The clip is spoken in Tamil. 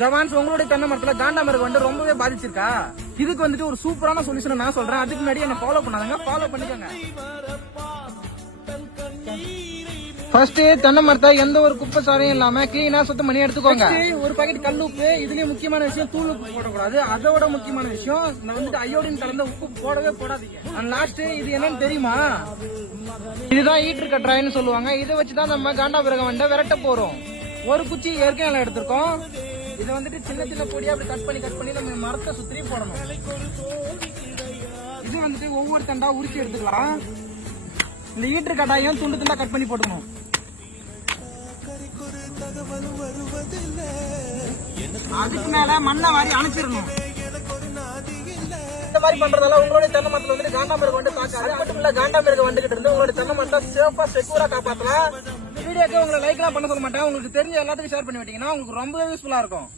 ஜவான்ஸ் உங்களுடைய தென்னை மரத்துல காண்டாமிருகம் வந்து ரொம்பவே பாதிச்சிருக்கா? இதுக்கு வந்துட்டு ஒரு சூப்பரான சொல்யூஷன் நான் சொல்றேன். அதுக்கு முன்னாடி என்ன ஃபாலோ பண்ணாதங்க, ஃபாலோ பண்ணிக்கோங்க. ஃபர்ஸ்ட் தென்னை மரத்தை எந்த ஒரு குப்பை சாரையும் இல்லாம கிளீனா சுத்தம் பண்ணி எடுத்துக்கோங்க. ஒரு பாக்கெட் கல் உப்பு, இதுலயும் முக்கியமான விஷயம் தூள் உப்பு போடக்கூடாது. அதோட முக்கியமான விஷயம் வந்துட்டு அயோடின் கலந்த உப்பு போடவே போடாதீங்க. அண்ட் லாஸ்ட் இது என்னன்னு தெரியுமா? இதுதான் ஈட்டர் கட்ராய்னு சொல்லுவாங்க. இதை வச்சுதான் நம்ம காண்டாமிருகம் வந்து விரட்ட போறோம். ஒரு குச்சி இயற்கையால எடுத்திருக்கோம். இதை வந்துட்டு சின்ன சின்ன பொடியா அப்படி கட் பண்ணி நம்ம மரத்தை சுத்தி போடணும். இது வந்துட்டு ஒவ்வொரு தண்டா உரிச்சு எடுத்துக்கலாம். இந்த ஈட்டர் கட்டாயம் துண்டு துண்டா கட் பண்ணி போட்டுக்கணும். அதுக்கு மேல மண்ணை வாரி அணைச்சிடணும். இந்த மாதிரி பண்றதால உங்களுடைய தென்னை மரத்துல வந்துட்டு காண்டாமிருகம் வந்து தாக்காது. அது மட்டும் இல்ல, காண்டாமிருகம் வந்துகிட்டு இருந்து உங்களுடைய தென்னை மரத்தை சேஃபா செக்யூரா காப்பாத்தலாம். வீடியோக்கு உங்களை லைக் எல்லாம் பண்ண சொல்ல மாட்டேன். உங்களுக்கு தெரிஞ்ச எல்லாத்துக்கும் ஷேர் பண்ணி விட்டீங்கன்னா உங்களுக்கு ரொம்ப யூஸ்ஃபுல்லா இருக்கும்.